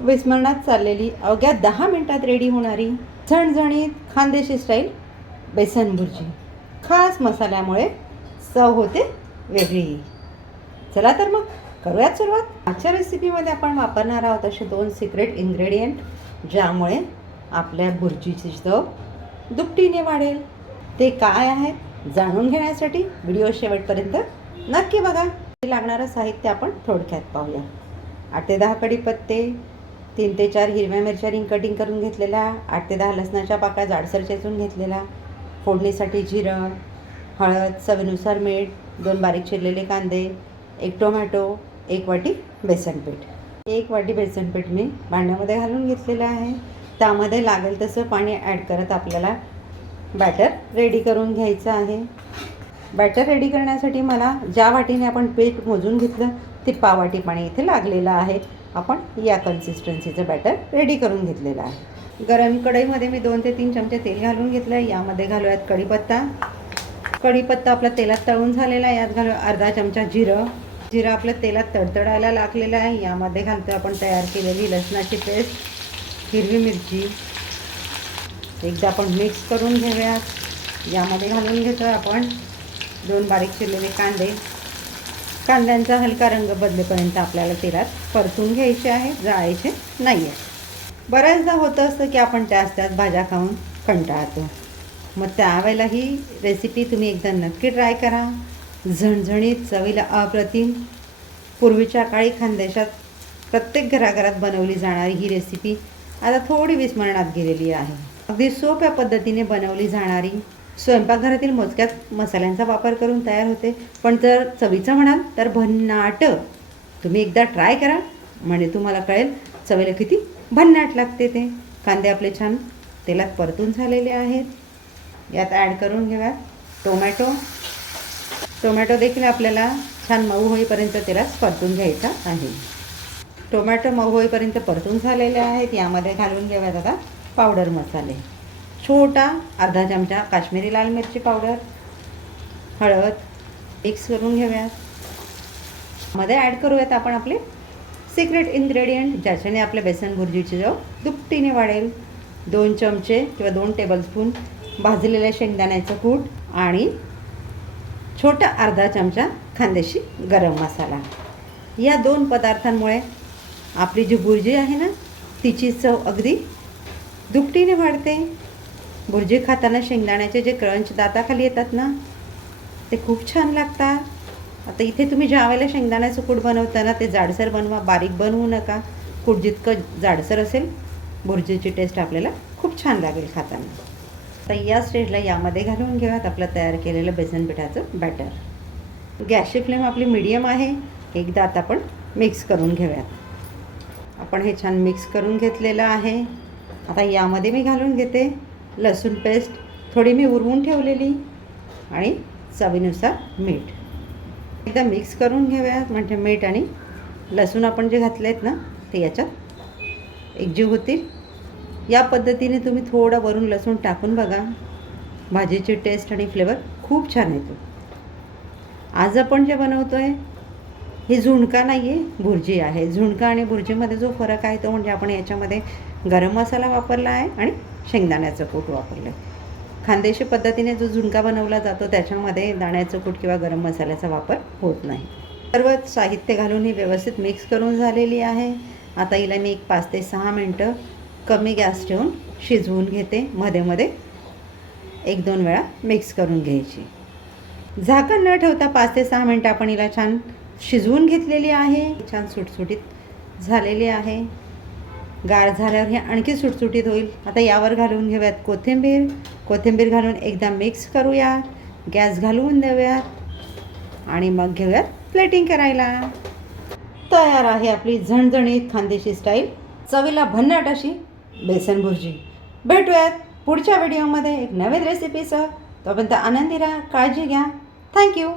विस्मरणात चाललेली अवघ्या 10 मिनिटात रेडी होणारी झणझणीत खानदेशी स्टाईल बेसन भुर्जी. खास मसाल्यामुळे चव होते वेगळी. चला तर मग करूयात सुरुवात. आजच्या रेसिपीमध्ये आपण वापरणार आहोत असे 2 सिक्रेट इन्ग्रेडियंट ज्यामुळे आपल्या भुर्जीची चव दुपटीने वाढेल. ते काय आहेत जाणून घेण्यासाठी व्हिडिओ शेवटपर्यंत नक्की बघा. लागणारं साहित्य आपण थोडक्यात पाहूया. 8 ते 10 कढीपत्ते, 3 ते 4 हिरव्या मिरच्या रिंग कटिंग करून घेतलेल्या, 8 ते 10 लसणाच्या पाकळ्या जाडसर चेचून घेतलेला, फोडणीसाठी जिरं, हळद, चवीनुसार मीठ, 2 बारीक चिरलेले कांदे, 1 टोमॅटो, 1 वाटी बेसन पीठ. 1 वाटी बेसन पीठ मी भांड्यामध्ये घालून घेतलेलं आहे. त्यामध्ये लागेल तसं पाणी ॲड करत आपल्याला बॅटर रेडी करून घ्यायचं आहे. बॅटर रेडी करण्यासाठी मला ज्या वाटीने आपण पीठ मोजून घेतलं ते पाव वाटी पाणी इथे लागलेलं आहे. आपण या कन्सिस्टन्सीचं बॅटर रेडी करून घेतलेलं आहे. गरम कढईमध्ये मी 2 ते 3 चमचे तेल घालून घेतलं आहे. यामध्ये घालूयात कढीपत्ता. कढीपत्ता आपला तेलात तळून झालेला आहे. यात घालूया अर्धा चमचा जिरं. जिरं आपलं तेलात तडतडायला लागलेलं आहे. यामध्ये घालतो आपण तयार केलेली लसणाची पेस्ट, हिरवी मिरची. एकदा आपण मिक्स करून घेऊयात. यामध्ये घालून घेतो आपण 2 बारीक चिरलेले कांदे. कांद्यांचा हलका रंग बदलेपर्यंत आपल्याला तेलात परतून घ्यायचे आहे, जाळायचे नाही आहे. बऱ्याचदा होतं असतं की आपण त्याच भाज्या खाऊन कंटाळतो. मग त्यावेळेला ही रेसिपी तुम्ही एकदा नक्की ट्राय करा. झणझणीत, चवीला अप्रतिम. पूर्वीच्या काळी खानदेशात प्रत्येक घराघरात बनवली जाणारी ही रेसिपी आता थोडी विस्मरणात गेलेली आहे. अगदी सोप्या पद्धतीने बनवली जाणारी, स्वयंपाकघरातील मोजक्यात मसाल्यांचा वापर करून तयार होते. पण जर चवीचं म्हणाल तर भन्नाट. तुम्ही एकदा ट्राय करा म्हणजे तुम्हाला कळेल चवीला किती भन्नाट लागते ते. कांदे आपले छान तेलात परतून झालेले आहेत. यात ॲड करून घेऊया टोमॅटो. टोमॅटो देखील आपल्याला छान मऊ होईपर्यंत तेलात परतून घ्यायचा आहे. टोमॅटो मऊ होईपर्यंत परतून झालेले आहेत. यामध्ये घालून घेऊयात आता पावडर मसाले. छोटा अर्धा चमचा काश्मीरी लाल मिरची पावडर, हळद मिक्स करून घेऊयात. मध्ये ॲड करूयात आपण आपले सिक्रेट इन्ग्रेडियंट ज्याच्याने आपल्या बेसन भुर्जीची चव दुपटीने वाढेल. 2 चमचे किंवा 2 टेबलस्पून भाजलेल्या शेंगदाण्याचं कूट आणि छोटा अर्धा चमचा खानदेशी गरम मसाला. या 2 पदार्थांमुळे आपली जी भुर्जी आहे ना तिची चव अगदी दुपटीने वाढते. भुर्जी खाताना शेंगदाण्याचे जे क्रंच दाताखाली येतात ना ते खूप छान लागतात. आता इथे तुम्ही ज्या वेळेला शेंगदाण्याचं कूट बनवताना ते जाडसर बनवा, बारीक बनवू नका. कूट जितकं जाडसर असेल भुर्जीची टेस्ट आपल्याला खूप छान लागेल खाताना. तर या स्टेजला यामध्ये घालून घेऊयात आपलं तयार केलेलं बेसन पिठाचं बॅटर. गॅसची फ्लेम आपली मीडियम आहे. एकदा आता आपण मिक्स करून घेऊयात. आपण हे छान मिक्स करून घेतलेलं आहे. आता यामध्ये मी घालून घेते लसूण पेस्ट, थोडी मी उरवून ठेवलेली, आणि चवीनुसार मीठ. एकदा मिक्स करून घेऊयात म्हणजे मीठ आणि लसूण आपण जे घातले आहेत ना ते याच्यात एकजीव होतील. या पद्धतीने तुम्ही थोडं वरून लसूण टाकून बघा. भाजीची टेस्ट आणि फ्लेवर खूप छान येतो. आज आपण जे बनवतो आहे ही झुणका नाही आहे, भुर्जी आहे. झुणका आणि भुर्जीमध्ये जो फरक आहे तो म्हणजे आपण याच्यामध्ये गरम मसाला वापरला आहे आणि शेंगदाण्याचं कूट वापरलं आहे. खानदेशी पद्धतीने जो झुणका बनवला जातो त्याच्यामध्ये दाण्याचं कूट किंवा गरम मसाल्याचा वापर होत नाही. सर्व साहित्य घालून ही व्यवस्थित मिक्स करून झालेली आहे. आता हिला मी 5 ते 6 मिनटं कमी गॅस ठेवून शिजवून घेते. मध्ये मध्ये 1-2 वेळा मिक्स करून घ्यायची. झाकण न ठेवता 5 ते 6 मिनटं आपण हिला छान शिजवून घेतलेली आहे. छान सुटसुटीत झालेली आहे. गार झाल्यावर हे आणखी सुटसुटीत होईल. आता यावर घालून घेऊयात कोथिंबीर. कोथिंबीर घालून एकदा मिक्स करूया. गॅस घालवून देऊयात आणि मग घेऊयात प्लेटिंग करायला. तयार आहे आपली झणझणीत खानदेशी स्टाईल चवीला भन्नाट अशी बेसन भुर्जी. भेटूयात पुढच्या व्हिडिओमध्ये एक नवीन रेसिपीसह. तोपर्यंत आनंदी राहा, काळजी घ्या. थँक्यू.